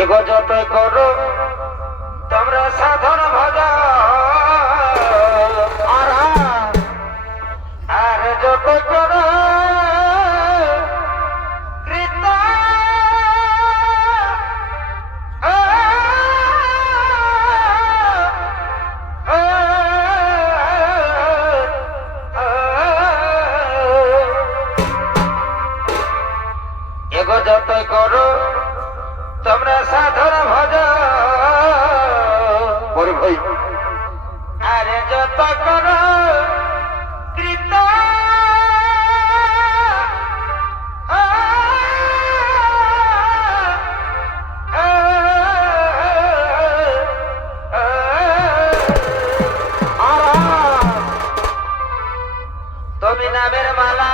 এগো যতই করো তোমরা সাধন ভজন আর যতই করো এগো যতই করো তোমরা সাধন ভজন বড় ভাই আরে যত করো কৃত তুমি নামের মালা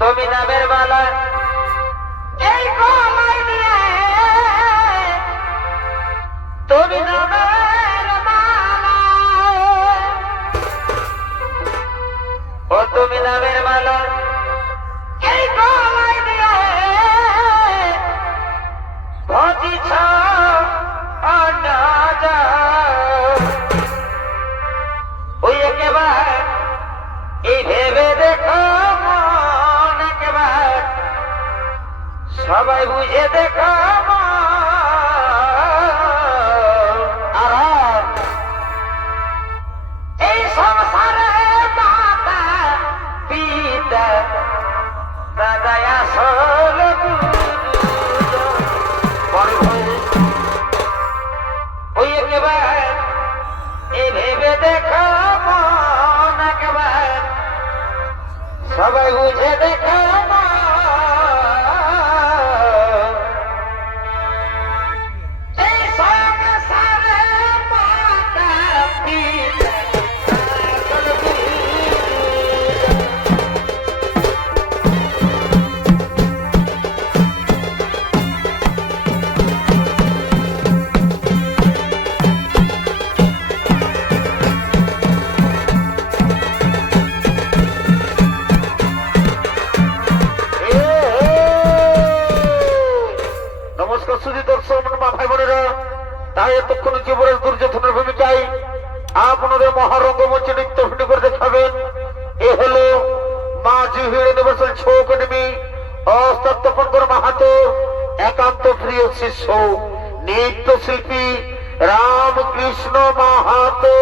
তুমি নামের মালা এই গলায় নিয়ে তুমি নামের মালা ও তুমি নামের মালা এই গলায় নিয়ে ভজিছ অনাজা ওই একেবারে এই ভেবে দেখো সবাই বুঝে দেখা আর এই সংসারে মাতা পিতা দাদা আসল ওই একেবারে এই ভেবে দেখা মন একেবারে সবাই বুঝে দেখা তাই এতক্ষণ জীবনের দুর্যোধনের ভূমিকায় আপনাদের মহারঙ্গমঞ্চে নৃত্য ভিডিও করে দেখাবেন। এ হলো মা জিহির ইউনিভার্সাল শো একাডেমি অস্তত্তপনগর মাহাতো একান্ত প্রিয় শিষ্য নৃত্য শিল্পী রামকৃষ্ণ মাহাতো।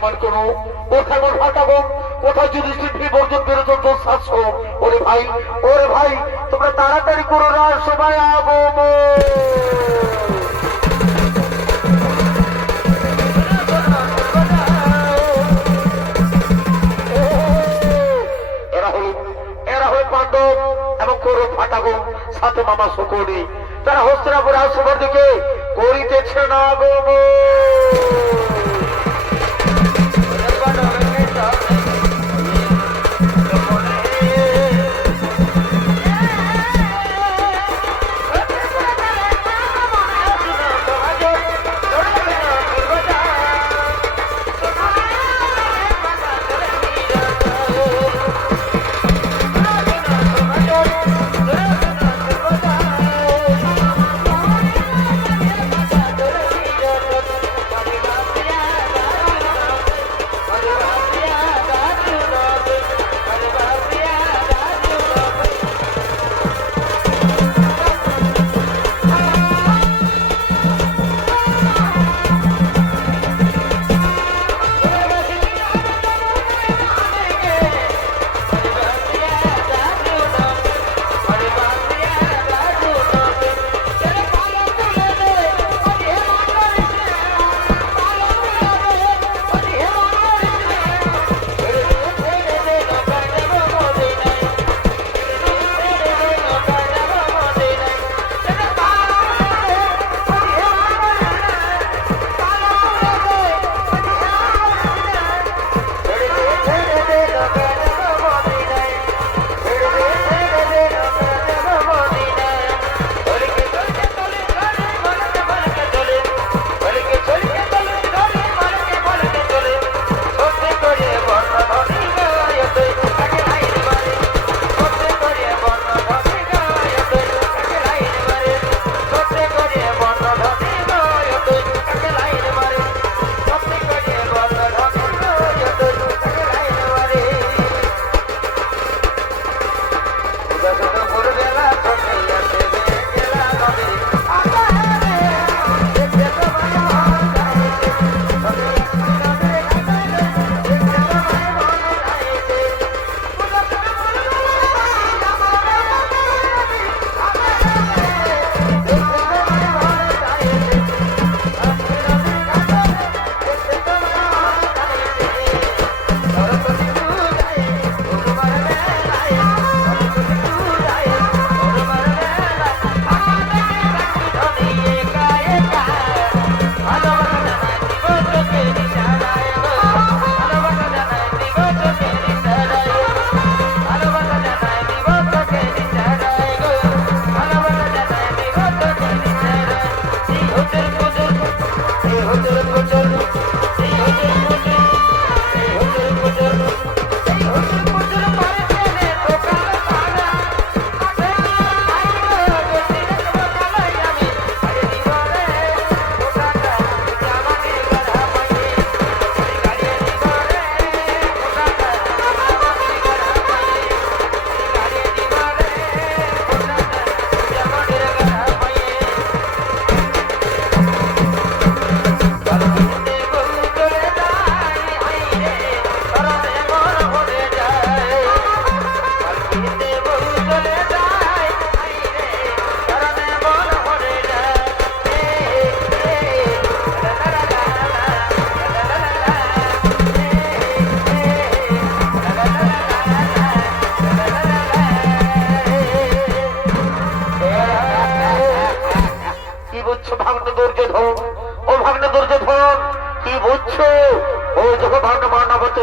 অনুমান করো কোথায় আমার ভাটাবো কোথায় যুধিষ্ঠির বিবর্জন বেরোজন তো শাসো ওরে ভাই তোমরা তাড়াতাড়ি করো রাজ সবাই আগমন পাণ্ডব এবং কৌরব ফাটাবো সাথে মামা শকুনি তারা হস্তিনাপুর রাজসভার দিকে করিতেছে না আগমন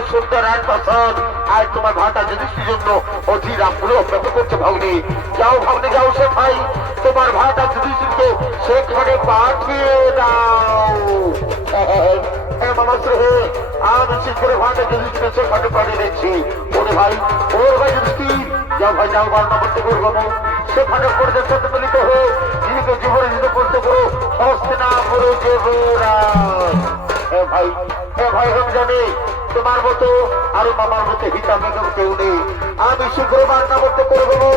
সুন্দর এক ফসল আজ তোমার ভাটা যুধিষ্ঠির জন্য অধীর আগ্রহ অপেক্ষা করছে ভাগ্নে যাও ভাগ্নে যাও সে ভাই তোমার ভাটা যুধিষ্ঠিরকে সেখানে পাঠিয়ে দাও মামা শ্রেহে আমি ঠিক করে ভাটা যুধিষ্ঠির সেখানে পাঠিয়ে দিচ্ছি ওরে ভাই ওর ভাই যুধিষ্ঠির যাও ভাই যাও বার্তা করতে করবো সেখানে পড়তে সাথে মিলিত হয়ে নিজেকে জীবনে দিতে করতে করো হস্তে না করো যুবরাজ ভাই রমজানে তোমার মতো আরো মামার মতো হিসাবে কেউ নেই আমি শীঘ্র বার্তা করতে করবো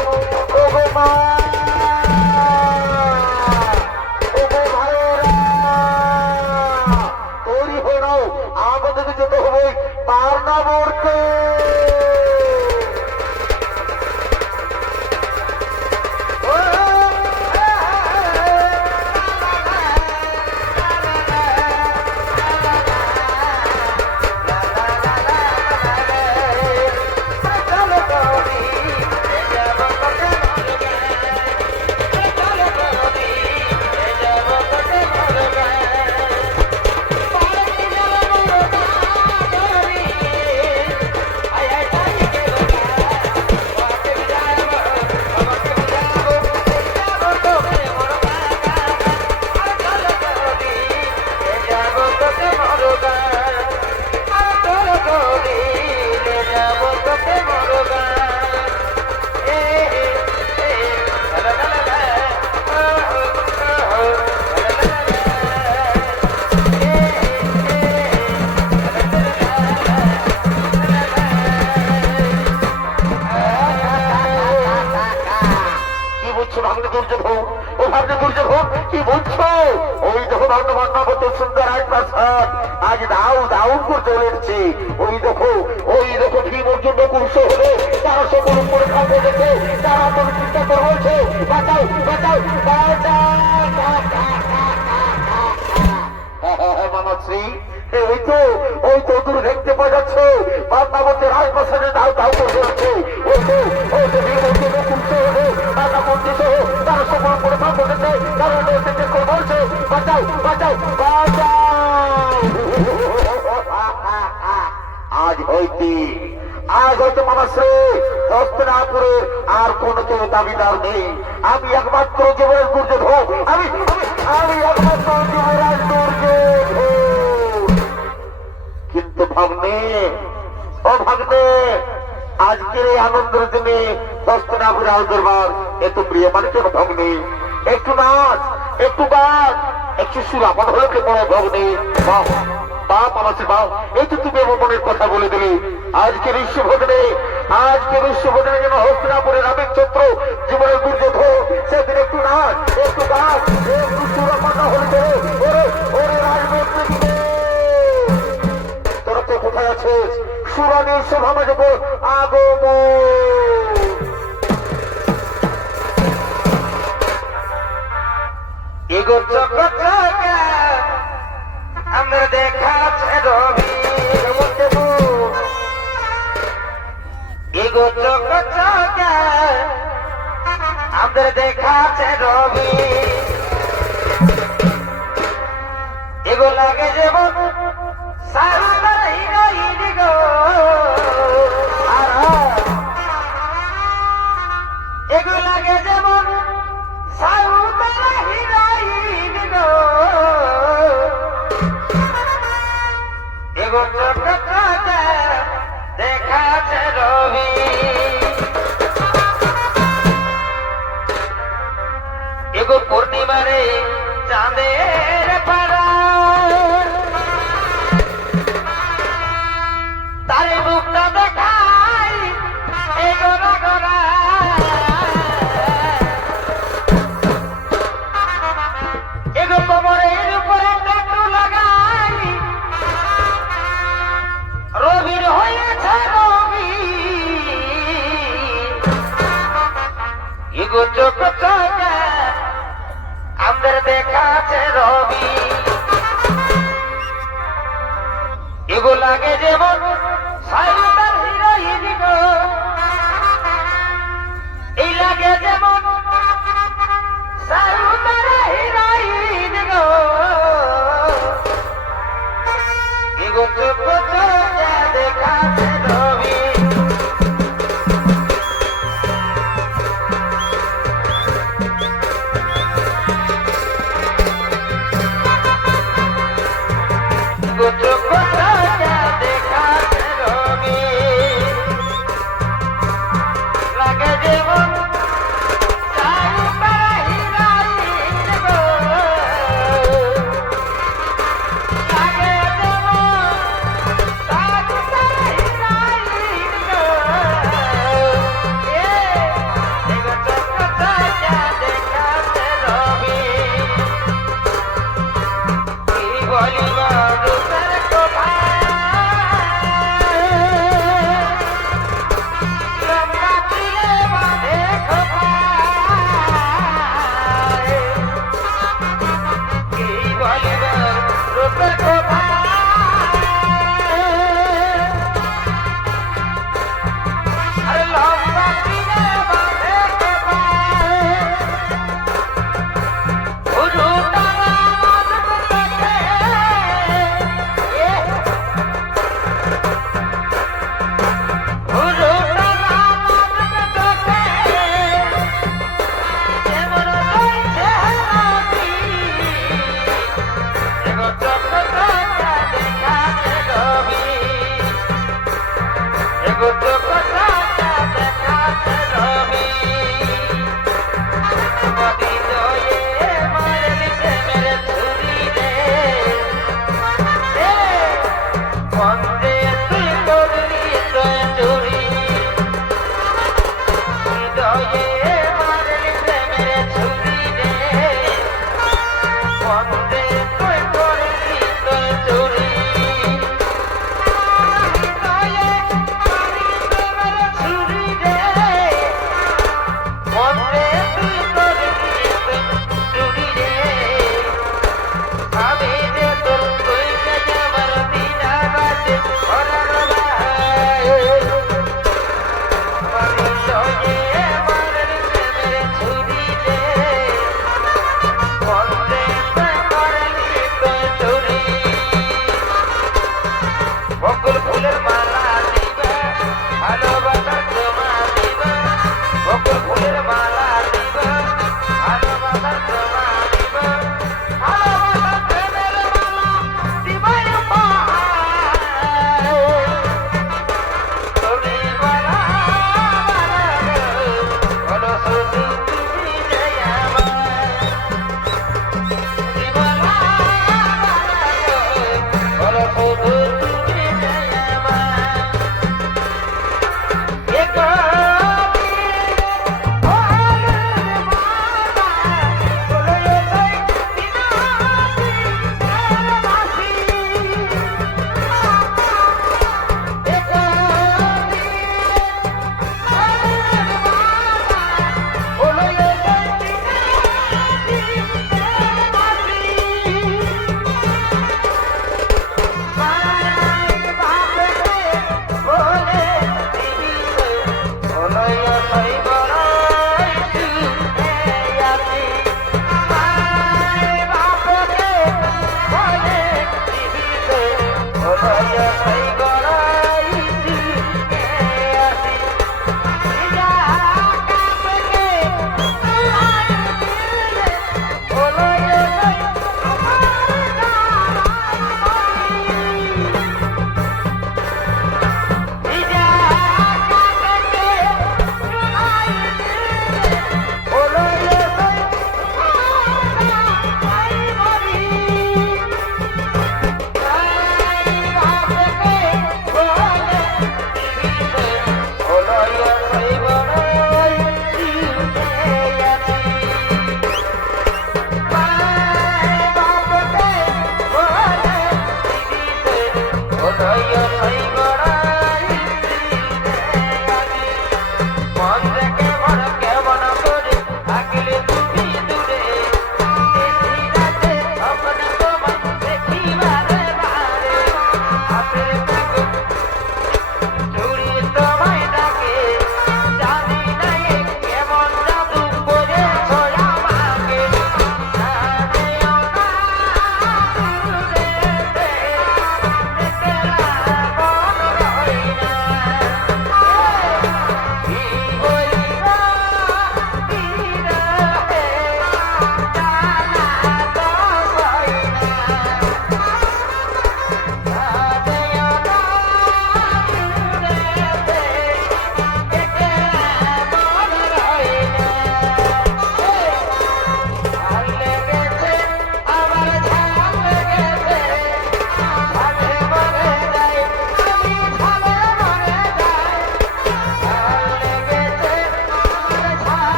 তৈরি হয়ে নাও আমাদের যেতে হবে বার্নাবরকে। আজ দাউ দাউ করতে চলেছে। ওই দেখো ভীম অর্জুন কুরুষ হলে তারা সকল উপরে খাতে দেখে তারা তুমি চিন্তা করে বলছে বাঁচাও বাঁচাও বাঁচাও। মামাশ্রী ওই তো দূর দেখতে পাওয়া যাচ্ছে বাদনাবতী রাজপ্রাসাদে দাউ দাউ করে চলেছে। ওই তো ভীম অর্জুন কুরুষ হলে তারা মন্ত্রী সহ তারা সকল উপরে খাতে দেখে তারা বলছে বাঁচাও বাঁচাও বাঁচাও। আজ হইতে মামাশ্রী হস্তিনাপুরের আর কোন কেউ দাবিদার নেই। আমি একমাত্র যুবরাজ দুর্যোধন, আমি একমাত্র যুবরাজ দুর্যোধন। কিন্তু ভাগ্নে আজকের এই আনন্দের দিনে হস্তিনাপুর রাজ দরবার এত প্রিয় মানুষের ভাগ্নে একটু নাচ একটু গান একটু সুরাপন হলে কেমন ভাগ্নে বাপ আমার বাপ এই তো তুমি আমার মনের কথা বলে দিলে। আজকের বিশ্বভোজনে যেন হস্তিনাপুরের আবেগ চক্র জীবনের দুর্যোধন সেদিন একটু নাচ একটু গান একটু সুরাপনা হলে ওরে রাজমন্ত্রী তোরা তো কোথায় আছিস? সুরানির সভা মাঝে আগমন। আমরা দেখাচ্ছে রবি আমাদের দেখাচ্ছে রবি এগো লাগে যেমন এগো লাগে যেমন দেখাচ্ছে রবি এগো পূর্ণিমারে চাঁদের পাড়া তারে মুখটা দেখাই এগো গোরা এগো কবরের উপরে টাটু লাগাই রবির হয়েছে রবি এগো চোখ চোখে আমাদের দেখাচ্ছে রবি এগো লাগে যেমন সাইবার হিরোইন গো এই লাগে যেমন সাইবার হিরোইন গো এগো চোখ চোখে দেখাচ্ছে রবি লাগে যেমন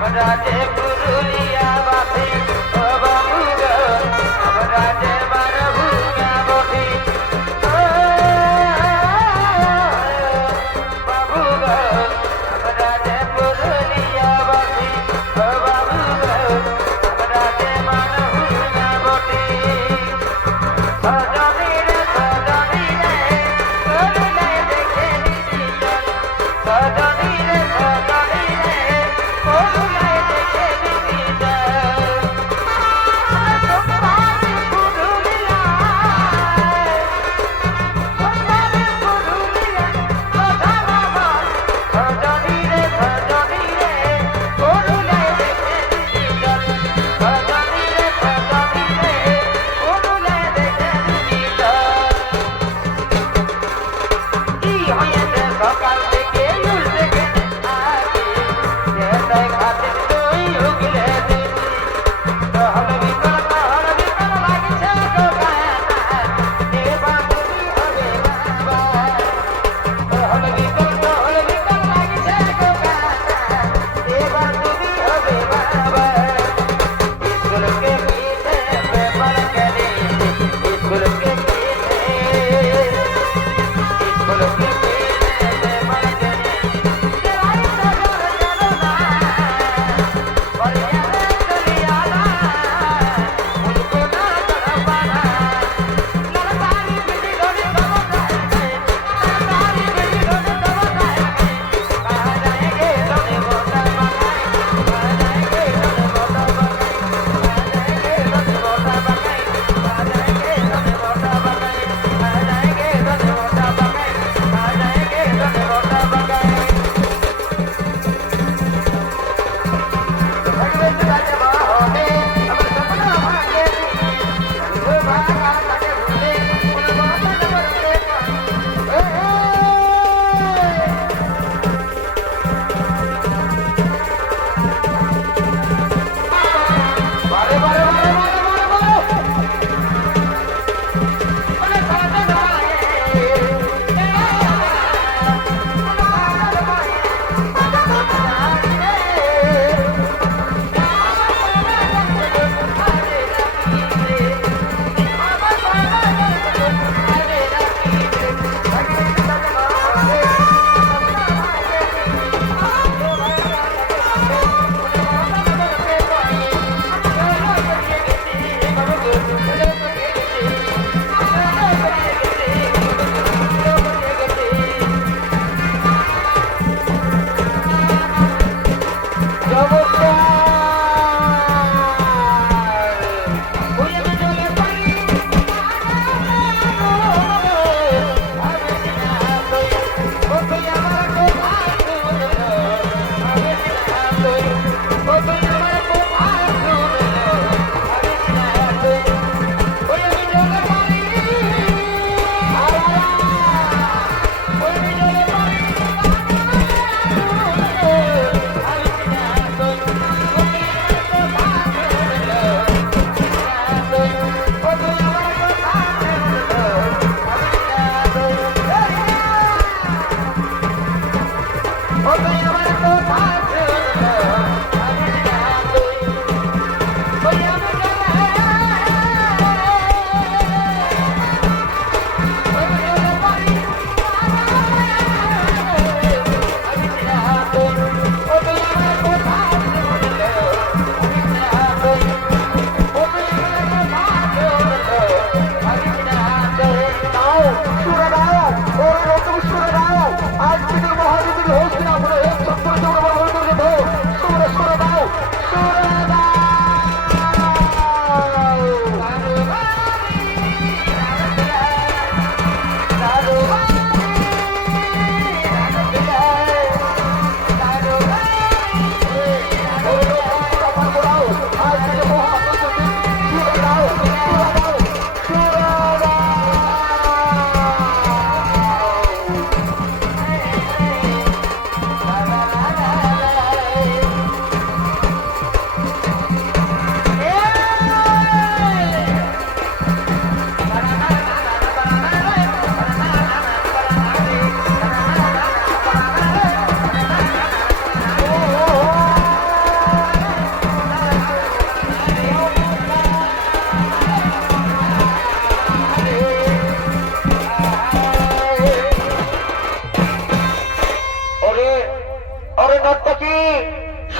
আমরা যে পুরুলিয়া বাসী ও বাবু গো আমরা যে বারভুঙ্গা বসি বাবু গো আমরা যে পুরুলিয়া বাসী ও বাবু গো আমরা যে বারভুঙ্গা বসি সজনী রে করুণায় দেখে নিবি সজনী রে করুণায় দেখে নিবি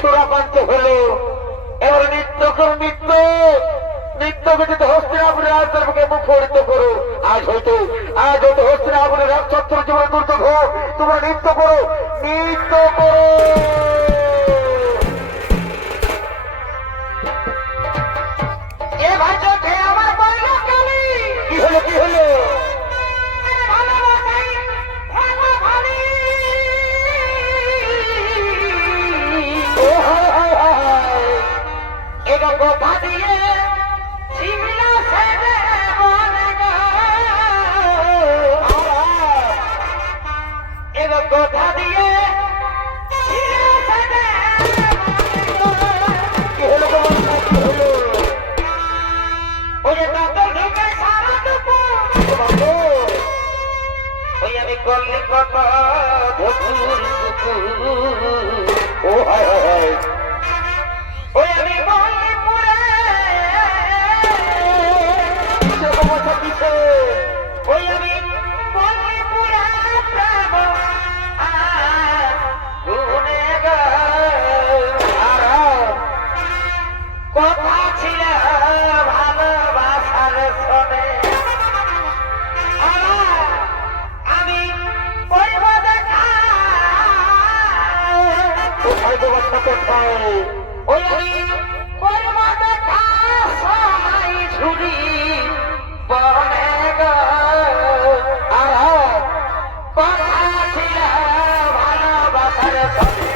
সুরাপান্ত হলো। এবার নৃত্য করো, নৃত্য নৃত্য ব্যতীত হস্তিনাপুরের রাজদরবারকে মুখরিত করো। আজ হয়তো হস্তিনাপুরের রাজচত্বর জীবনে দুর্যোগ হোক, তোমরা নৃত্য করো, নৃত্য করো। এ ভাই চোখে আমার বইল কালি কি হলো, কি হলো? ভালোবাসাই ভালো ভালি ও হায় হায় হায়। এগো কথা দিয়ে শিবিলা ছেড়ে বলে গো এগো কথা দিয়ে শিবিলা ছেড়ে কি হলো তোমার, কি হলো? ওই যে তাদের ঢুকে সারা দুপুর তোমার তো ওই আমি করলে কত ধুকুর ও হায় হায় হায়। ওই আমি মল্লিপুরে কিসে তোমার কিসে? ওই আমি মল্লিপুরে প্রেম গুনে গো আর কথা ছিল ভালোবাসার শোনে আমি কইব দেখা কোথায় তোমার কোথায়? ওই আমি কইব দেখা সময় ঝুরি বনে গো আর কথা ছিল ভালোবাসার শোনে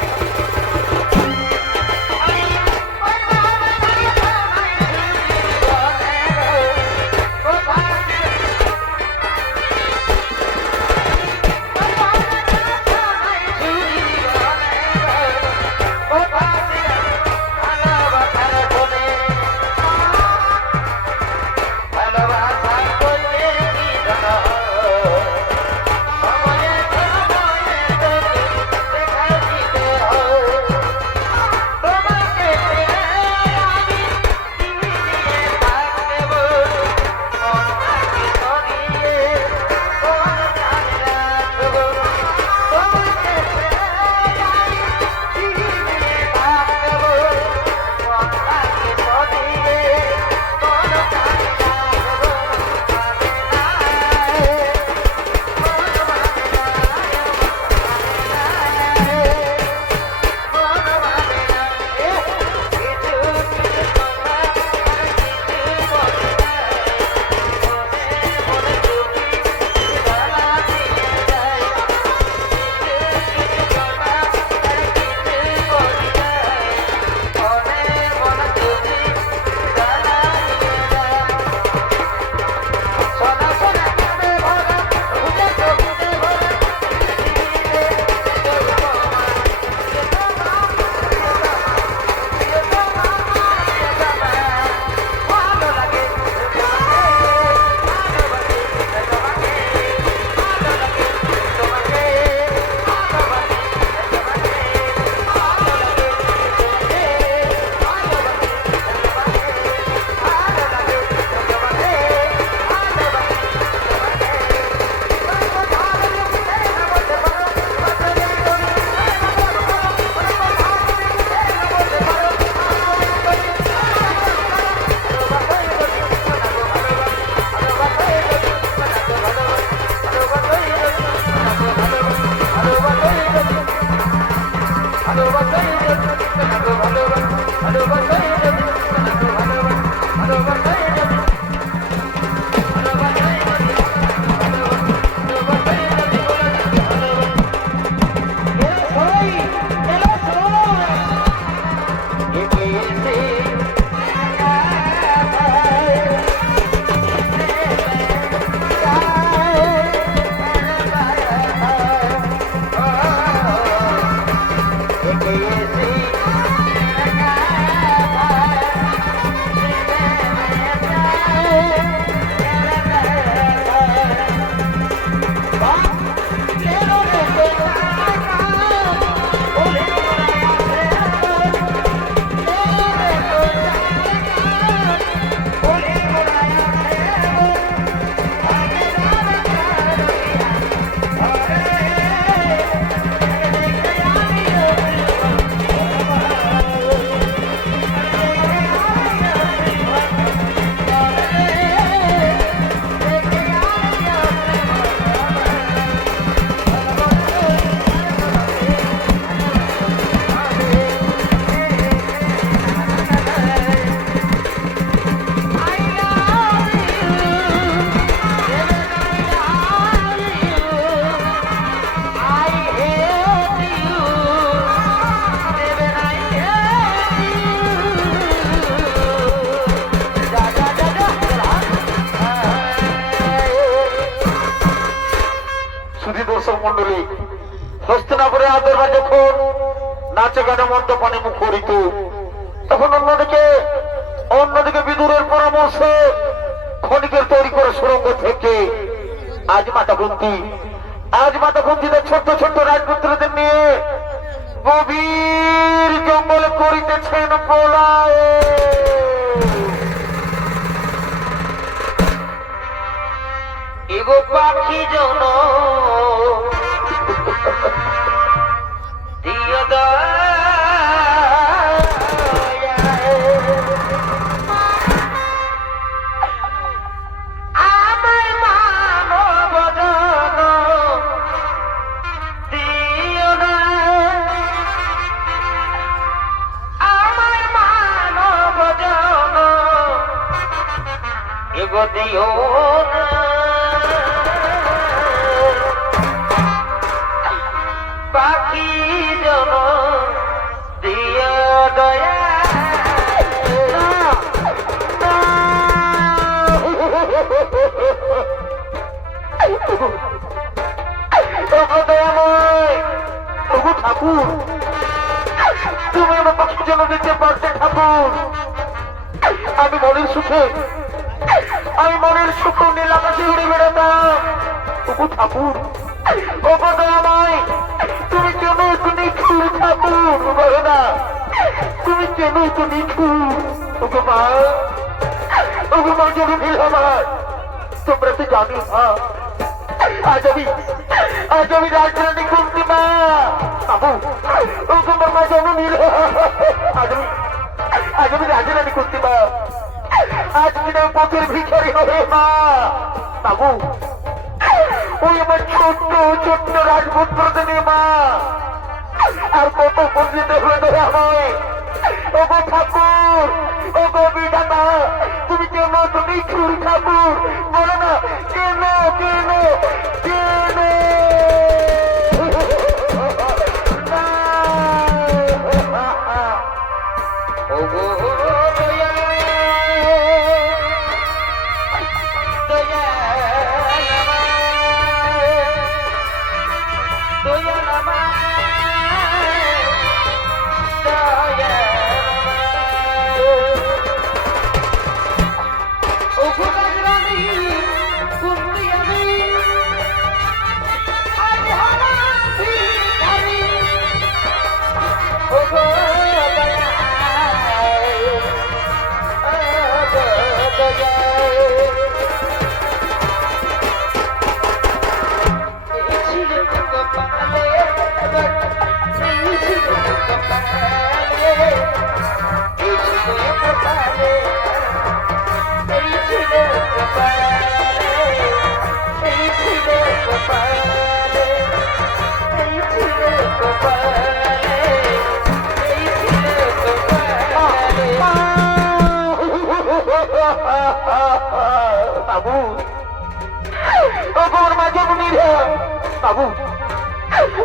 মন্ডলী হস্তিনাপুরে আদরবার যখন নাচে গানে মদ্যপানে মুখরিত, তখন অন্যদিকে বিদুরের পরামর্শে ক্ষণিকের তৈরি করে সুরঙ্গ থেকে আজ মাতা কুন্তিদের ছোট্ট ছোট্ট রাজপুত্রদের নিয়ে গভীর জঙ্গলে করিতেছেন পলায়। এগো পাখি জন দিয় দয়া, আমার মানব জন দিয় না, আমার মানব জন এগো দিও না। পাখি জন দিয়া দয়া, ঠাকুর, তুমি আমার পাখির জন্য দিতে পারতে ঠাকুর। আমি মনের সুখে নীল আকাশে উড়ে বেড়াতাম। ওগো ঠাকুর, ওগো দয়াময়, তুমি কেন এত নিষ্ঠুর ঠাকুর? বলো না, তুমি কেন এত নিষ্ঠুর? ওগো মা জননী আমার, তোমরা তো জানি মা, আজ আমি রাজরানী কুন্তি মা। বাবু, ওগো মা জননী, আজ আমি রাজরানী কুন্তি মা। আজ কিনা পথের ভিখারি হয়ে মা। বাবু, ওই আমার ছোট্ট রাজপুত্রদের নিয়ে মা আর কত পর্যন্ত হয়ে হয়। ওগো ঠাকুর, ওগো বিধাতা, তুমি কেন তুমি ছুর ঠাকুর? বলো না, কেন কেন কেন? ওগো বাবু, ওগোর মা জননী রে, বাবু,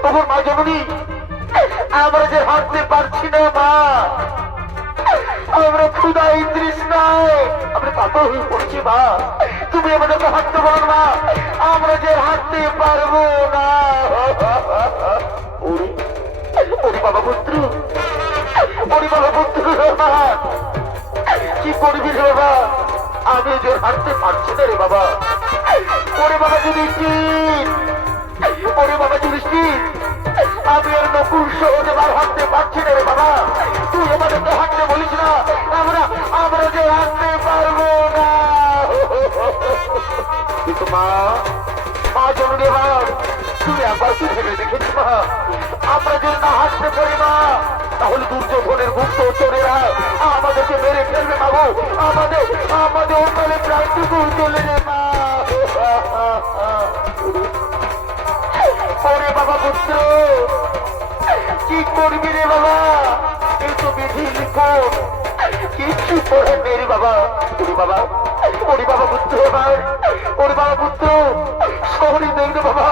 ওগোর মা জননী, আমরা যে হাঁটতে পারছি না মা, আমরা ক্ষুধায় তৃষ্ণায় আমরা কাতর হয়ে পড়ছি মা। তুমি আমাদেরকে হাঁটতে বলো মা, আমরা যে হাঁটতে পারবো না। ওরে বাবা পুত্র, মা, কি করবি রে বাবা? আমি যে হাঁটতে পারছি না রে বাবা। ওরে বাবা যুধিষ্ঠির, আমি আর নকুল সহজে বার হাঁটতে পারছি না রে বাবা। তুই আমাদেরকে হাঁটতে বলিস না, আমরা যে হাঁটতে পারবো না। কিন্তু মা জননী আমার, তুমি একবার কি ভেবে দেখেছি মা, আমরা যদি না হাঁটতে পারি মা, তাহলে দুর্যোধনের গুপ্ত চোরেরা আমাদেরকে মেরে ফেলবে বাবু। আমাদের ওখানে প্রাণটুকু চলে রে মা। ওরে বাবা পুত্র, কি করবি রে বাবা? এই তো বিধি লিখন, কিচ্ছু করে নেই বাবা। বাবা, ওরে বাবা পুত্র এবার, ওরে বাবা পুত্র শহরে নেই রে বাবা।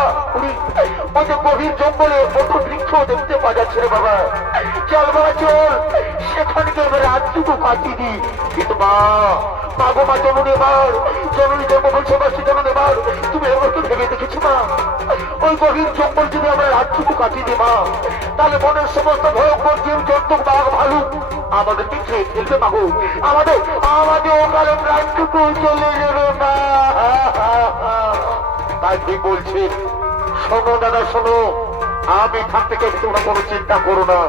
ওই যে গভীর জঙ্গলে কত বৃক্ষ দেখতে পাওয়া যাচ্ছে রে বাবা। চল বাবা চল, সেখানকে এবার রাতটুকু কাটিয়ে দি। কিন্তু মা, মা গো মা জননী এবার, জননী জন্মবংশবাসী জননী এবার, তুমি এবার তো ভেবে দেখেছো মা? ওই গভীর জঙ্গল যদি আমরা রাতটুকু কাটিয়ে দিই মা, তাহলে মনের সমস্ত ভয়ঙ্কর জীব জন্তু বাঘ ভালুক আমাদের পিছিয়ে ফেলবে মা গো। আমাদের আমাদের ওখানে প্রাণটুকু চলে যাবে মা। তাই ঠিক বলছেন, শোনো দাদা শোনো, আমি থাকতে গেলে তোমরা কোনো চিন্তা করো না।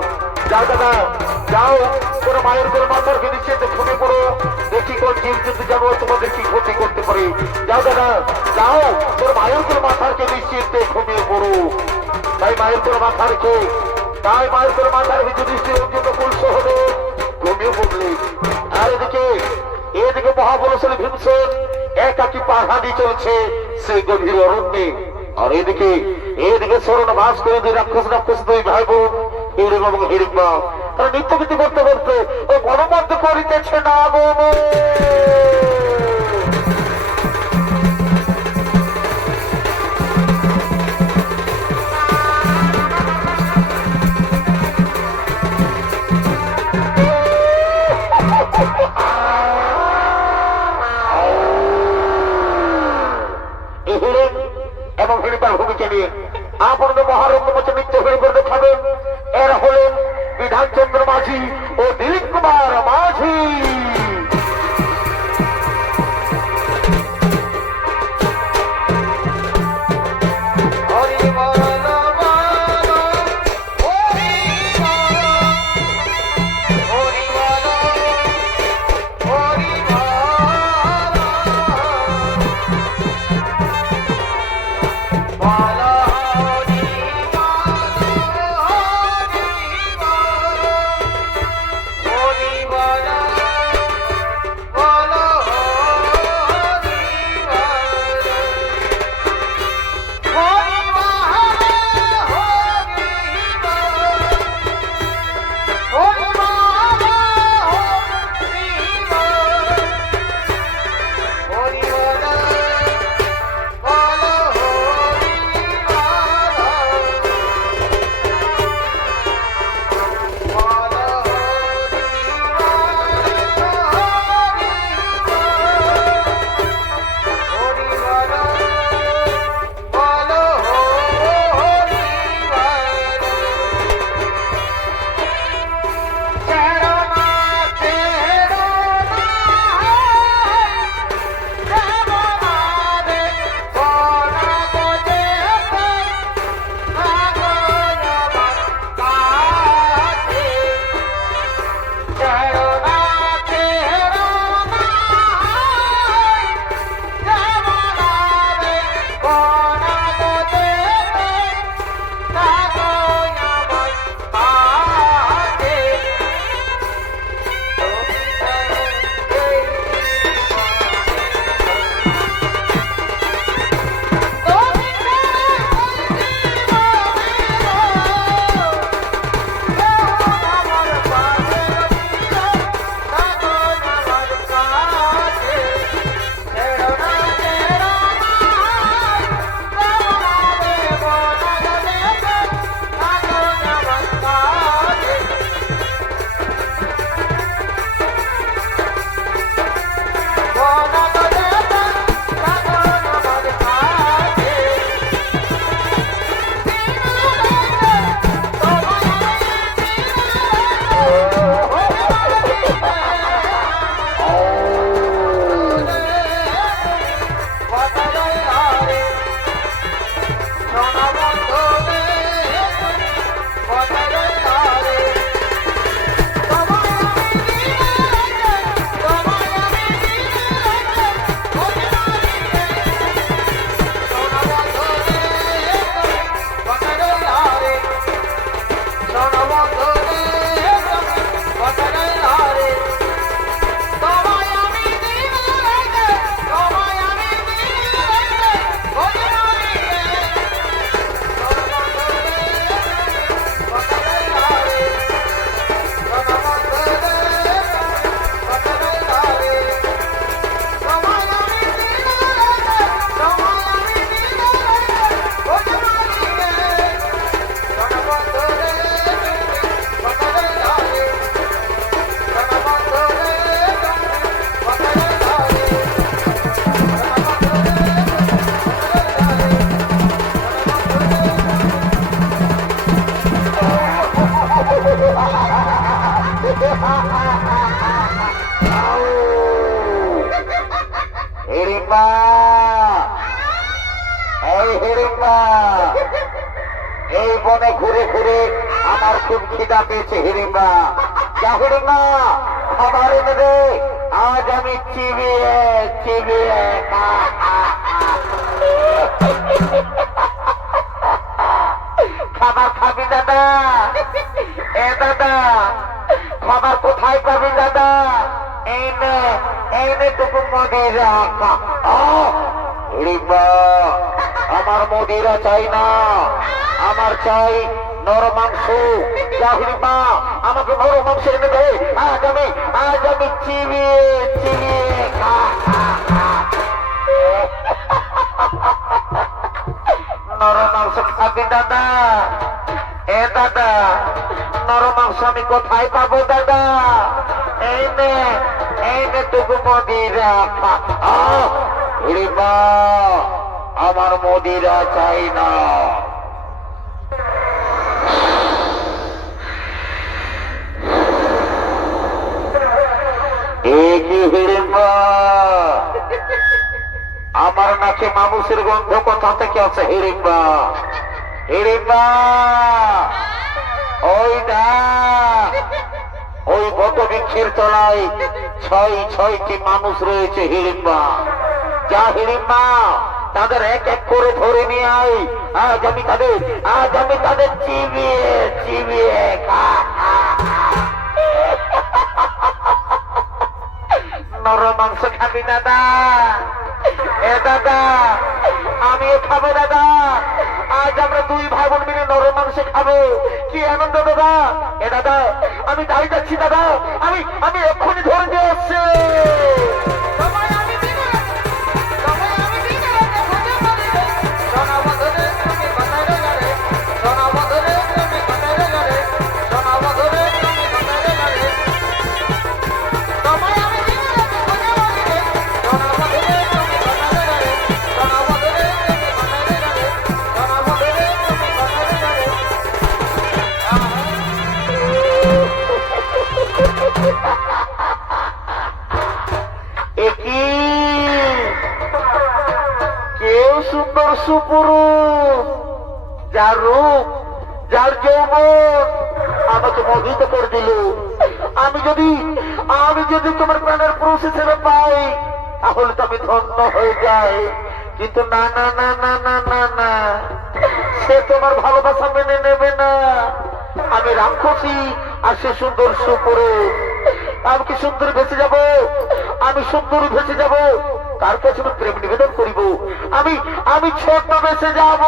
যাও দাদা যাও, তোর মায়ের করে মাথার নিচে ঘুমে পড়ো, দেখি কোন জীব জন্তু জানোয়ার তোমাদের কি ক্ষতি করতে পারে। যাও দাদা যাও, তোর মায়ের করে মাথার নিশ্চিন্তে ঘুমিয়ে পড়ো। তাই মায়ের করে মাথা রেখে, তাই মায়ের করে মাথা রেখে যদি জন্য পুলস হবে ঘুমিয়ে পড়লে। আর এদিকে মহাপুরুষের ভীমসেন একাকি পাহাড়ি চলছে সেই গভীর অরণ্যে। আর এদিকে স্মরণ বাস করে দুই রাক্ষস দুই ভাই বোন হিড়িম এবং হিড়িম্বা, তারা নিত্যগীতি করতে করতে ওই বনমধ্য করিতেছে না গো। এবং হিড়িম্বার ভূমিকে নিয়ে আপনাদের মহারণ্য মধ্যে নৃত্য হয়ে করে দেখাবেন। এরা হলেন বিধানচন্দ্র মাঝি ও দিলীপ কুমার মাঝি। হরি হিড়িম্বা, এই হিড়িম্বা, এই বনে ঘুরে ঘুরে আমার খুব খিদা পেয়েছে হিড়িম্বা। যা হিড়িম্বা, খাবার এনে দে, আজ আমি চিবিয়ে চিবিয়ে খাবার খাবি দাদা? এ দাদা, খাবার কোথায় পাবি দাদা? এই নে টুকু মদিরা। আমার মদিরা চাই না, আমার চাই নর মাংস। যা হিড়িম্বা, আমাকে নর মাংস এনে দে, আজ আমি চিবিয়ে চিবিয়ে নর মাংস খাবি দাদা? এ দাদা, নর মাংস আমি কোথায় পাবো দাদা? এই নে টুকু মদিরা। হিড়িম্বা, আমার মদিরা চাই না। কি হিড়িম্বা, আমার নাকে মানুষের গন্ধ কোথা থেকে আছে? হিড়িম্বা, হিড়িম্বা, ওই ওই বট বৃক্ষের তলায় ছয়টি মানুষ রয়েছে হিড়িম্বা। যা হিড়িম্বা, তাদের এক এক করে ধরে নিয়ে আয়, আজ আমি তাদের চিবিয়ে চিবিয়ে নর মাংস খাবি দাদা? এ দাদা, আমিও খাবো দাদা, আজ আমরা দুই ভাই বোন মিলে নর মাংস খাবো। কি আনন্দ দাদা! এ দাদা, আমি দাঁড়িয়ে যাচ্ছি দাদা, আমি এক্ষুনি ধরে দিয়ে আসছি। কেউ সুন্দর সুপুরুষ, যার রূপ, যার যৌবন আমাকে মোহিত করে দিল। আমি যদি তোমার প্রাণের পুরুষ হিসেবে পাই, তাহলে তো আমি ধন্য হয়ে যাই। কিন্তু না না না না না না না, সে তোমার ভালোবাসা মেনে নেবে না। আমি রাক্ষসী আর সে সুন্দর সুপুরুষ। আমি কি সুন্দর ভেসে যাব? আমি সুন্দর ভেসে যাব, কার কাছে আমি প্রেম নিবেদন করিব? আমি ছোট ভেসে যাব।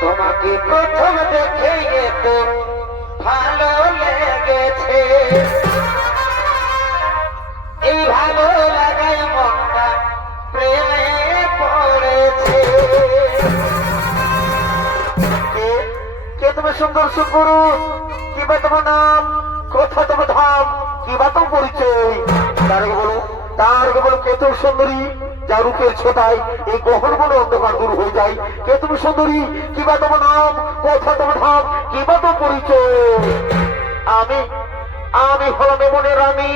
তোমাকে প্রথম দেখে তো ভালো লেগেছে, এই ভালো লাগায় মনটা প্রেমে পড়েছে। কে তুমি সুন্দর সুপুরুষ? কিবা তোমার নাম, কোথা তোমার ধাম, কিবা তোমার পরিচয়? তার আগে বলো কে তুমি সুন্দরী, যা রূপের ছোটায় এই গহন বলে অন্ধকার দূর হয়ে যায়? কে তুমি সুন্দরী? কিবা তোমার নাম, কোথা তোমার ধাম, কিবা তোমার পরিচয়? আমি হলাম মনের রানী,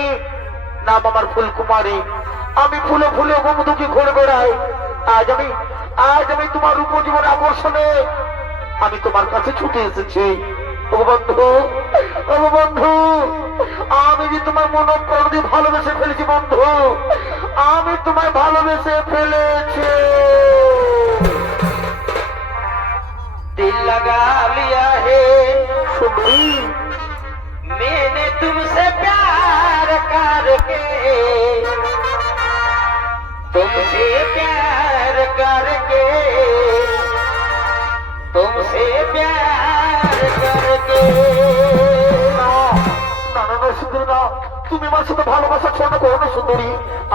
নাম আমার ফুলকুমারী। আমি ফুলে ফুলে বন্ধুকে ঘুরে বেড়াই। আজ আমি তোমার উপজীবন আকর্ষণে আমি তোমার কাছে ছুটে এসেছি। ও বন্ধু, আমি যে তোমার মন প্রাণ দিয়ে ভালোবেসে ফেলেছি বন্ধু, আমি তোমায় ভালোবেসে ফেলেছি। दिल लगा लिया है सुनी मैंने तुमसे प्यार करके, तुमसे प्यार करके, तुमसे प्यार करके। সুন্দরী না, তুমি আমার সাথে ভালোবাসা ছোট করো না সুন্দরী।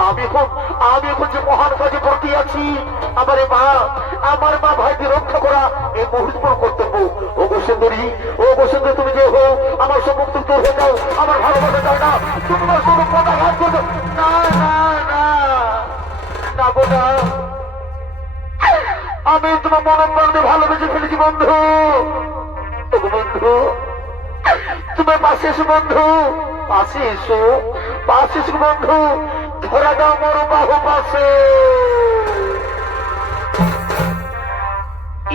আমি এখন যে মহান কাজে করতে আছি, আমার মা ভাইকে রক্ষা করা এই মুহূর্ত কর্তব্য। ও গো সুন্দরী, তুমি যে হো আমার সম্মুখ দূর হয়ে যাও। তুমি আমার সঙ্গে পদাঘাত করছো। না না না না গো না, আমি তোমার মনে প্রাণে ভালোবেসে ফেলেছি বন্ধু। ওগো বন্ধু, তুমি পাশে এসো বন্ধু, পাশে এসো, পাশে এসো বন্ধু, ধরা দাও মোর বাহু পাশে।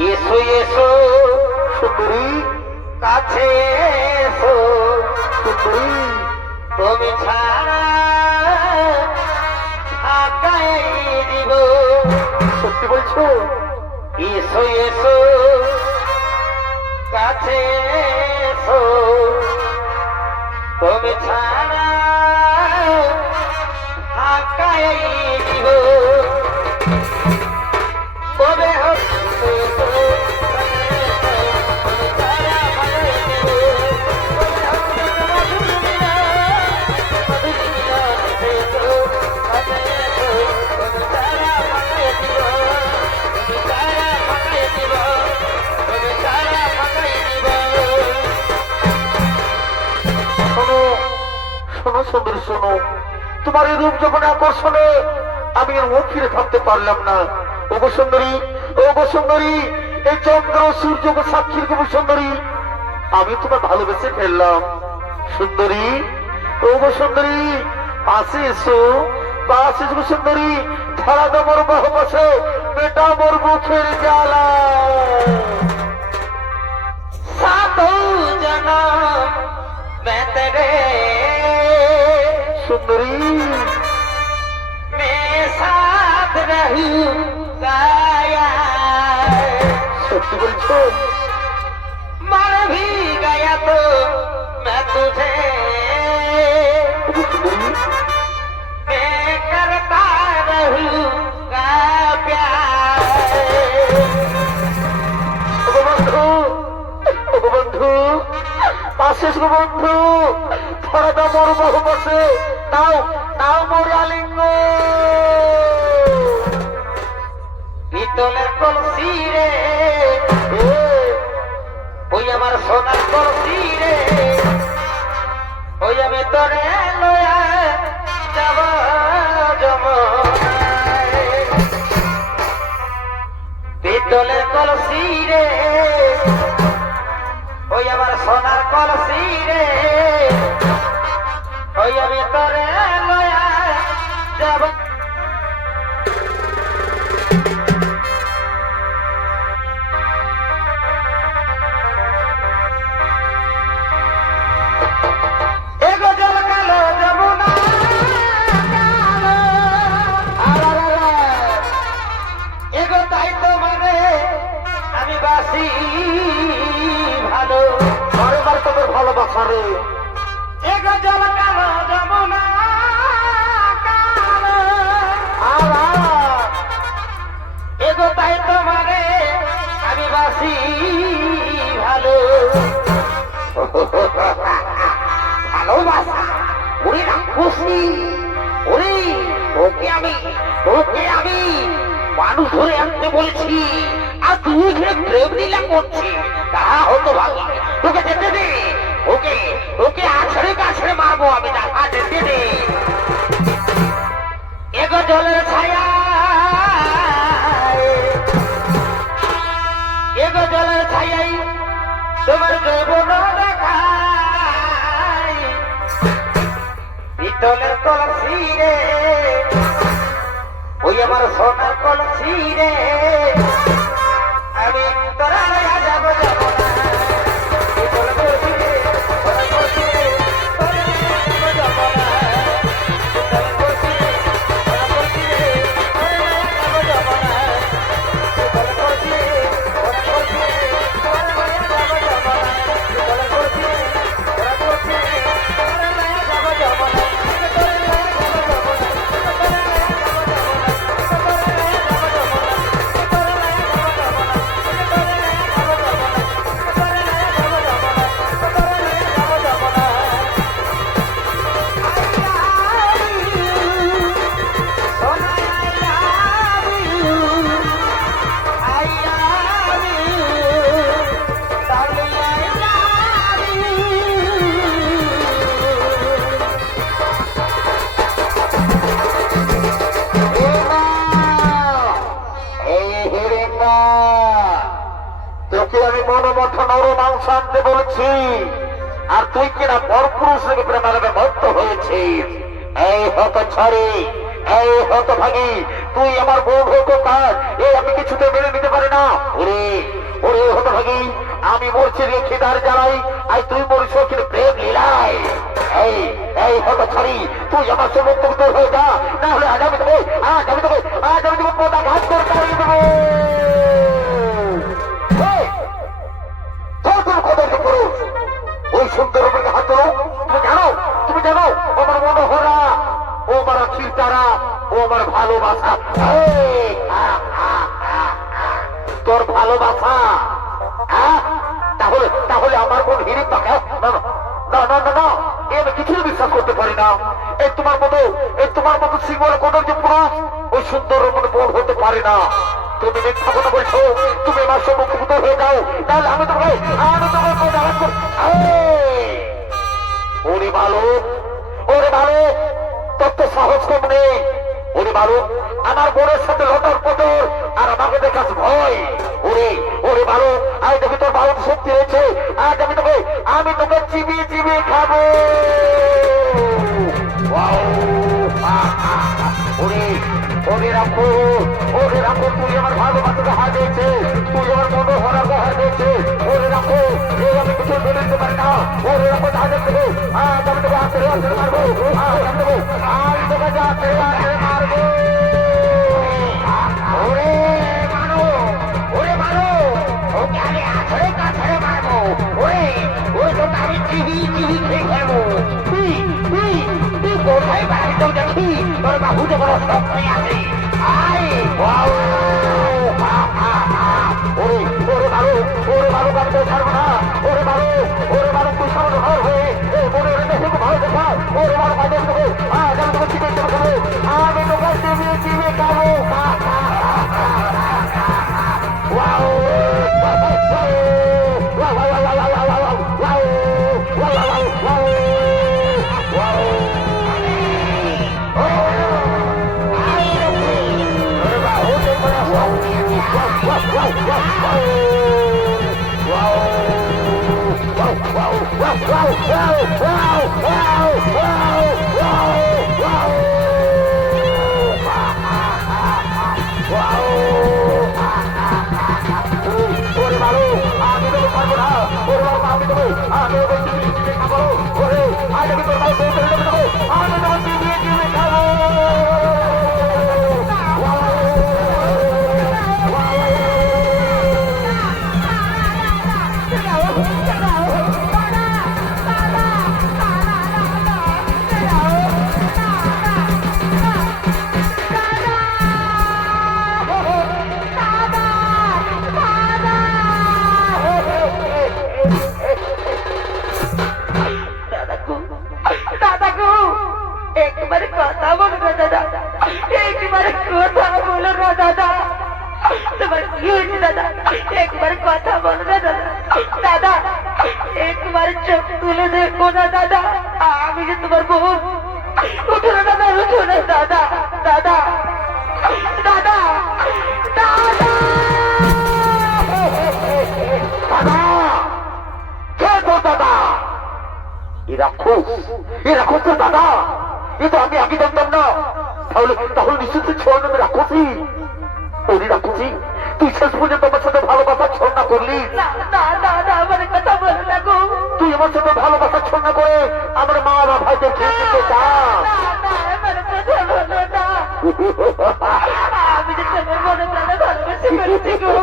এসো এসো সুন্দরী, কাছে এসো সুন্দরী, তুমি ছাড়া ঢাকায় দিব। সত্যি বলছো? এসো এসো কাছে এসো, তুমি ছাড়া ঢাকায় দিব। কবে শোনো সুন্দরী, শোনো, তোমার এই রূপ যখন আকর্ষণে আমি এর মুখ ফিরে থাকতে পারলাম না। ওগো সুন্দরী, ওগো সুন্দরী, এই চন্দ্র সূর্য সাক্ষীর গো সুন্দরী, আমি তোমার ভালোবেসে ফেললাম সুন্দরী। ওগো সুন্দরী, পাশে এসো, পাশে এসো সুন্দরী, ধরা দাও মোর বাহু পাশে, মেটা মোর মুখের জ্বালা। সাধু জনম मैं तेरे सुंदरी मैं साथ रहूंगा। सत्य बोलছো? मर भी गया तो मैं तुझे मैं करता रहूंगा प्यार। ओ बंधु, ओ बंधु, পাশে এসো বন্ধু, ধরা দাও মোর বাহু পাশে, নাও নাও মোর আলিঙ্গ। পিতলের কলসি রে, ওই আমার সোনার কলসি রে, ওই আমি তোরে লয়া যাব যমুনায়। পিতলের কলসি রে, ওই আমার সোনার কলসি রে, ওই আমি তোরে লয়া যাব। এগো জল কালো যমুনা কালো, এগো তাই তো মানে আমি বাসি ভালো। বারবার তোদের ভালোবাসা রে, এগো জল কালো যমুনা কালো, এগো তাই তোমারে আমি বাসি ভালো। ভালোবাসা ওরে রাক্ষসী, ওরে ওকে আমি মানুষ ধরে আনতে বলেছি, আর তুই ঘিরে প্রেম লীলা করছি, তাহা হতো ভালো। তোকে যেতে দে, ওকে ওকে আছড়ে কাছড়ে মারবো আমি, দেখা যেতে দে। এগো জলের ছায়া, এগো জলের ছায়াই তোমার যৌবন দেখাই। পিতলের কলসি রে, ওই আমার সোনার কলসি রে, আমি তোরা লয়া যাব যমুনা। পিতল কলসি রে, সোনার কলসি রে, তোরা লয়া যাব যমুনা। পিতল কলসি রে, সোনার কলসি রে, তোরা লয়া যাব যমুনা। পিতল কলসি রে, সোনার কলসি রে, তোরা লয়া যাব যমুনা। পিতল কলসি রে, সোনার কলসি রে, তোরা লয়া যাব যমুনা। তোরা লয়া যাব যমুনা। মন মতো নর মাংস আনতে বলেছি, আর তুই কিনা পরপুরুষ থেকে প্রেমালাপে মত্ত হয়েছিস। এই হত ছাড়ি, এই হত ভাগি, তুই আমার বউ হতো কাজ, এই আমি কিছুতে মেনে নিতে পারি না। ওরে ওরে হত ভাগি, আমি মরছি রে খিদার জ্বালাই, আর তুই মরিস কিন্তু প্রেম লীলায়। এই এই হত ছাড়ি, তুই আমার সম্মুখ থেকে দূর হয়ে যা, না হলে আজ আমি তোকে পোতা ঘাত করে তাড়িয়ে দেবো। ওই সুন্দর হাত তুমি জানো আমার মনোহরা, ও আমার আখির তারা, ও আমার ভালোবাসা। তোর ভালোবাসা তাহলে তাহলে আমার বোন হিরি পাকা না না না না না, আমি কিছুই বিশ্বাস করতে পারি না। এই তোমার মতো সিংহল কোন যে পুরুষ ওই সুন্দর মনে বোন হতে পারে না। তুমি মিথ্যা কথা বলছো, তুমি আমার সম্মুখীন হয়ে যাও, তাহলে আমি তোমাকে ওরে ভালো তোর তো সাহস কম নেই। ওরে ভালো, আমার বোনের সাথে লটর পটর, আর আমাকে দেখাস ভয়। ওরে ভালো, আজ দেখি তোর ভালো শক্তি হয়েছে, আজ আমি তোকে চিবিয়ে খাবো। ওরে রাখো, তুই আমার ভালোবাসাকে হার দিয়েছে, তুই আমার মনোহরাকে হার দিয়েছে। ওরে রাখো, আমি কিছু মেনে নিতে পারি না। ওরে রাখো, তাদের থেকে আজ আমি তোকে হাতে মারবো, আমি তোকে হাতে মারবো। ওরে মারো, ওকে আমি কাছড়ে মারবো। ওরে তোকে আমি চিবি খেয়ে ফেলবো। তুই কোথায় বাড়ি তো দেখি তোর বাহুতে বড় শক্তি আছে। ওরে ভালো কাটতে ছাড়বো না। ওরে ভালো তুই সামনে ঘর হয়ে মনে দেখে ভয় দেখা। ওরে ভালো কাজে তোকে আজ আমি তোকে চিবিয়ে খাবো, আমি তোকে চিবিয়ে খাবো। ওরে ভালো, আমি তোকে পারবো না। ওরে বাবা, আমি তোকে চিবিয়ে খাবো। ওরে আজ আমি তোর ভাই আমি তোকে চিবিয়ে খাবো। একবারে কথা বলো না দাদা, একবারে কথা বলো না দাদা। তোমার কি হয়েছে দাদা? একবারে কথা বলো না দাদা। দাদা একবারে চোখ তুলে দেখো না দাদা, আমি যে তোমার বোন। উঠো না দাদা, উঠো না দাদা। দাদা দাদা দাদা রাখো তো দাদা, এ তো আমি আগে জানতাম না। তাহলে নিশ্চিত ছোড় নামে রাখছি। ওরে রাখছি, তুই শেষ পর্যন্ত আমার সাথে ভালোবাসা ছড়না করলি। আমার কথা বলো না গো। তুই আমার সাথে ভালোবাসা ছড়না করে আমার মা বা ভাইদের খেয়ে দিতে চাস। আমার কথা বলো না, আমি যে তোমার মনে প্রাণে ভালোবেসে ফেলেছি গো।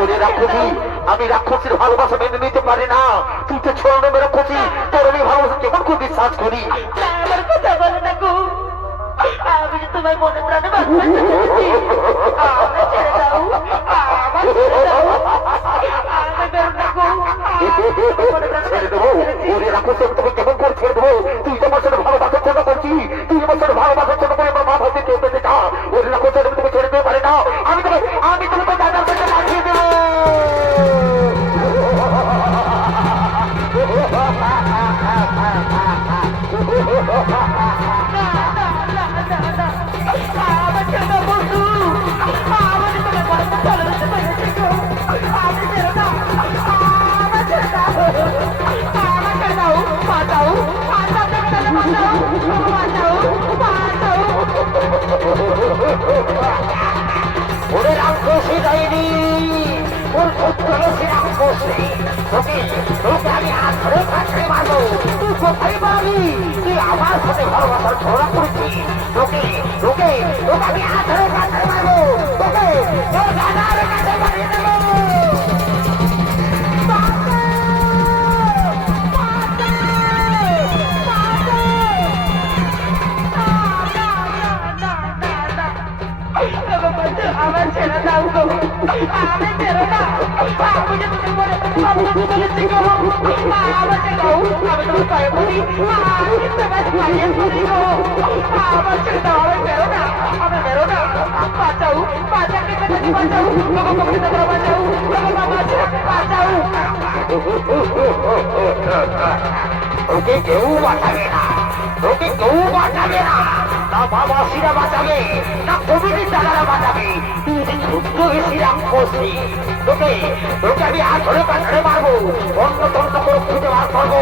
ওরে রাক্ষসী, আমি রাক্ষসীর ভালোবাসা মেনে নিতে পারি না। তুই তো ছোড় নামে রাক্ষসী, তোর আমি ভালোবাসা কেমন করে বিশ্বাস করি। আমার কথা বলো না গো, আমি যে তোমার মনে প্রাণে ভালোবেসে ফেলেছি। আমাকে ছেড়ে দাও, আমাকে ছেড়ে দাও, আমাকে বেরো না গো। ছেড়ে দেবো? ওরে রাক্ষসী, আমি তোকে কেমন করে ছেড়ে দেবো? তুই তো আমার সাথে ভালোবাসার জন্য করছি, তুই আমার সাথে ভালোবাসার জন্য করে আমার মা ভাইকে কেউ পেতে চা। ওরে রাক্ষসী, আমি তোকে ছেড়ে দিতে পারি না। আমি তোকে দাদার কাছে পাঠিয়ে দেবো। আমার ছেড়ে দাও বন্ধু, আমার তোমার বড় ভালোবেসে ফেলেছি গো। আমি ছেড়ে দাও। ওরে রাক্ষসী যায়নি, ওর পুত্র সে রাক্ষসী। তোকে তোকে আমি হাত ধরে কাছে মারবো। তুই কোথায় পাবি? তুই আমার সাথে ভালোবাসার ঝগড়া করেছিস। তোকে তোকে তোকে আমি হাত ধরে কাছে মারবো। তোকে তোর দাদার কাছে মারিয়ে দেবো। আমার ছেড়ে দাও গো, আমি ছেড়ে না, আমি যে তুমি বলে আমি তো বলেছি গো, আমাকে গো, আমি তো পায়ে পড়ি, আমি তোমার পায়ে পড়ি গো, আমার ছেড়ে দাও, আমি বেরো না, আমি বেরো না, বাঁচাও, বাঁচাকে বাঁচাও, বাঁচাও, বাবা বাবা বাঁচাও, বাবা বাবা বাঁচাও। তোকে কেউ বাঁচাবে না, তোকে কেউ বাঁচাবে না, না বাবাসীরা বাঁচাবে, না কমিটির দাদারা বাঁচাবে। তুই যে ছোট্ট গেছি রাক্ষসী। তোকে তোকে আমি আছড়ে পাছড়ে মারবো, অন্য তন্ত্র করে খুঁজে বার করবো।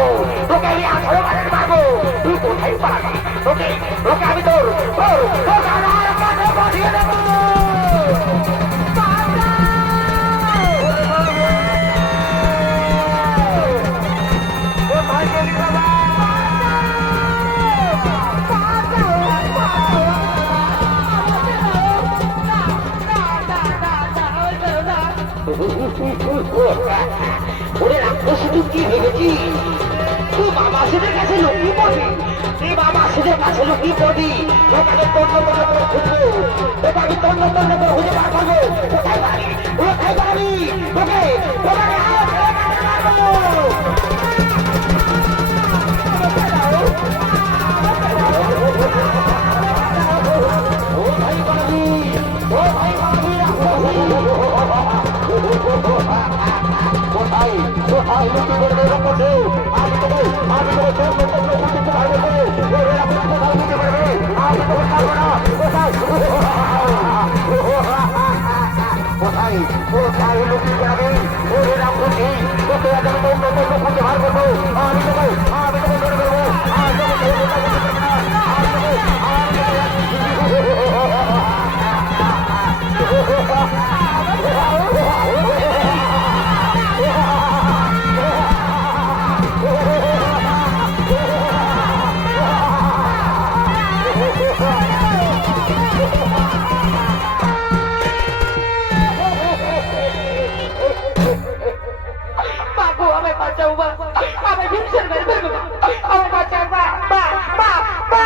তোকে আমি আছড়ে পাছড়ে মারবো। তুই কোথায় পালাবি? তোকে তোকে আমি তোর তোর তোর দাদার কাছে পাঠিয়ে দেবো। কোথায় গেলি বাবা? ওরে রাক্ষসী, তুই কি ভেবেছিস তুই বাবা সেদের কাছে লুকিয়ে পড়বি? তুই বাবা সেদের কাছে লুকিয়ে পড়বি? তোকে আমি তন্ন তন্ন করে খুঁজবো, তোকে আমি তন্ন তন্ন করে খুঁজে বার করবো। কোথায় পাবি? কোথায় পাবি? তোকে তোকে আমি হাত ধরে কাছে মারবো। ও ভাই পাবি, ও ভাই পাবি কোথায় কোথায় লুকিয়ে পড়বে রাক্ষসী? আমি তোকে তন্ন তন্ন খুঁজতে পারবো না। ওরে রাক্ষসী কোথায় লুকিয়ে পড়বে? আমি তোকে পারবো না। কোথায় কোথায় কোথায় লুকিয়ে যাবে? ওরে রাক্ষসী, তোকে আজ আমি তন্ন তন্ন খুঁজে বার করবো। আমি তোকে ধরে দেবো। আমি তোকে ধরে দেবো। বাবু আমায় বাঁচাও, বা আমি ভীষণ মেরে ফেলবো, আমায় বাঁচাও, বা বা বা বা।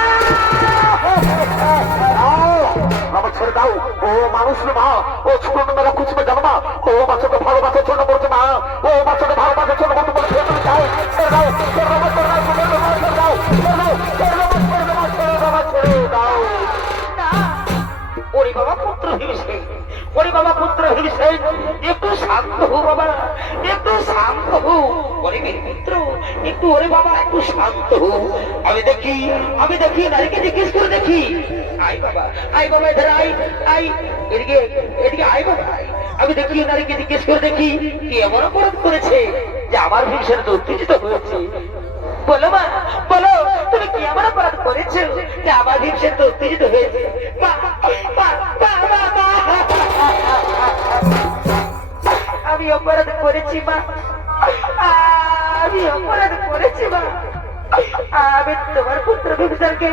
আমার ছেড়ে দাও। ও মানুষ মা, ও ছোট মেয়েরা খুঁজবে জানো না? ও বাচ্চাকে ভালোবাসার জন্য বলছে না, ও বাচ্চাকে ভালোবাসার জন্য বলতে বলে ছেড়ে দাও, ছেড়ে দাও, ছেড়ে দাও, ছেড়ে দাও, ছেড়ে দাও, ছেড়ে দাও, ছেড়ে দাও, ছেড়ে দাও, ছেড়ে দাও, ছেড়ে দাও। ওরে বাবা পুত্র হিংসে, ওরে বাবা পুত্র হিংসে, একটু শান্ত হো বাবা, একটু শান্ত হো। ওরে মেয়ে পুত্র, একটু ওরে বাবা একটু শান্ত হো। আমি দেখি নারীকে জিজ্ঞেস করে দেখি। আই বাবা এধার আই, আই এদিকে এদিকে আই বাবা আই। আমি দেখি নারীকে জিজ্ঞেস করে দেখি কি এমন অপরাধ করেছে যে আমার ভীষণ উত্তেজিত হয়েছে। বলো মা, বলো তুমি কি এমন অপরাধ করেছো যে আমার ভীষণ উত্তেজিত হয়েছে? মা, মা, মা, মা, মা। আমি অপরাধ করেছি মা, আমি অপরাধ করেছি মা। আমি তোমার পুত্র বিভীষণকে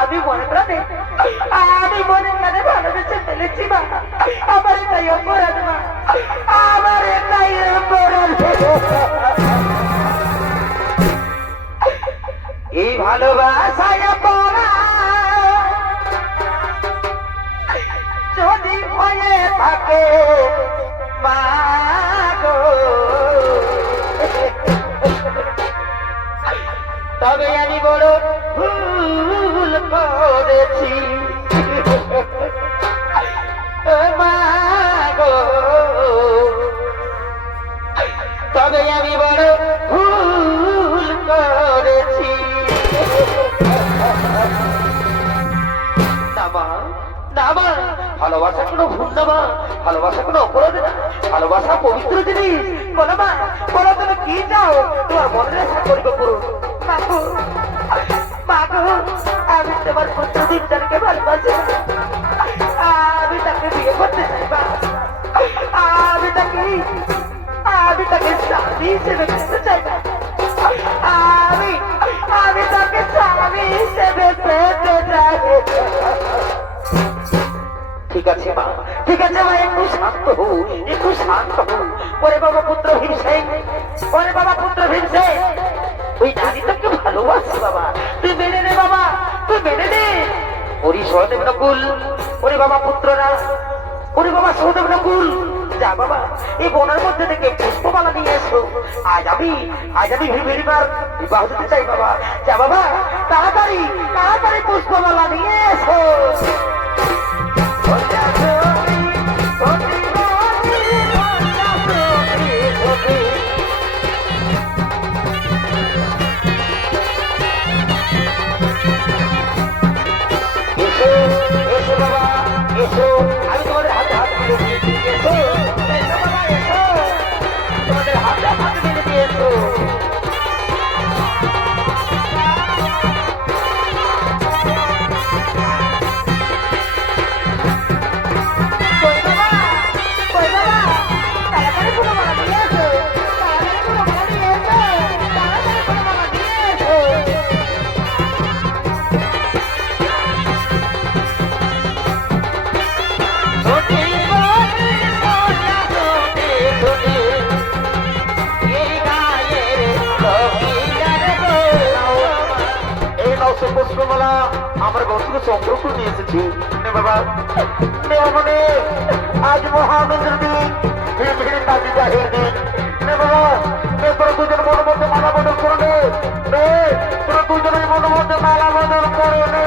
আমি মনে প্রাণে ভালোবেসে ফেলেছি মা। আমার এটাই অপরাধ মা, আমার এটাই অপরাধ। এই ভালোবাসায় পড়া যদি হয়ে থাকে মা গো, তবে আমি বড় ভুল করেছি মা গো, তবে আমি বড় ভুল করেছি। ভালোবাসা কোনো ভুল না মা, ভালোবাসা কোনো অপরাধ না, ভালোবাসা পবিত্র জিনিস। বলো মা, বলো তুমি কি চাও, তোমার মনের আশা করিব পুরো। মা গো, আমি তোমার পুত্র দীপদারকে ভালোবাসি। আমি তাকে বিয়ে করতে চাই মা। আমি তাকে স্বামী হিসেবে পেতে চাই না। আমি তাকে স্বামী হিসেবে পেতে চাই। ঠিক আছে মা, ঠিক আছে মা, একটু শান্ত হও, একটু শান্ত হও। ওরে বাবা পুত্র ভীমসেন, ওরে বাবা পুত্র ভীমসেন, ওই নারী তোকে ভালোবাসে বাবা, তুই মেনে নে বাবা, তুই মেনে নে। ওরে সহদেব নকুল, ওরে বাবা পুত্ররা, ওরে বাবা সহদেব নকুল, যা বাবা এই বনের মধ্যে থেকে পুষ্পমালা নিয়ে এসো। আজ আমি ভীমের বিবাহ দিতে চাই বাবা। যা বাবা, তাড়াতাড়ি তাড়াতাড়ি পুষ্পমালা নিয়ে এসো। আমি তোমাদের হাতে হাত মিলে দিয়েছি, এসো এসো বাবা, এসো, তোমাদের হাতে হাত মিলে দিয়েছো। কই বাবা, কই বাবা, তাড়াতাড়ি ফুলমালা নিয়ে এসো, তাড়াতাড়ি ফুলমালা নিয়ে এসো, তাড়াতাড়ি ফুলমালা নিয়ে এসো। এই নাও সে পুষ্পমালা আমার গৌতম সংগ্রহ করে নিয়ে এসেছি। নে বাবা, নে মানে আজ মহানন্দের দিন, ভিড় ভিড় কাজী জাহির দিন। নে বাবা, নে তোরা দুজন মন মধ্যে মালা বদল করে নে, নে তোরা দুজনের মন মধ্যে মালা বদল করে নে।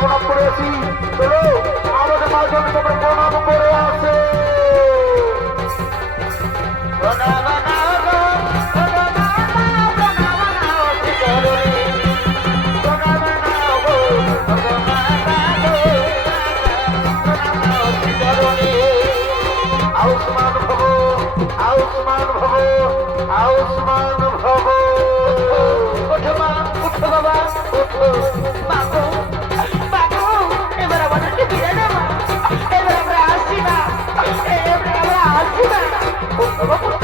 প্রণাম করে আসি, চলো আমাদের মাঝে তোমরা প্রণাম করে আসে। আউসমান ভব, আউসমান ভব, আউসমান ভব। ওঠো মা, ওঠো বাবা, ওঠো। মা গো, মা গো, এবার আমাদেরকে বিদায় দাও মা। এবার আমরা আসছি না, এবার আমরা আসছি না। ওঠো বাবা,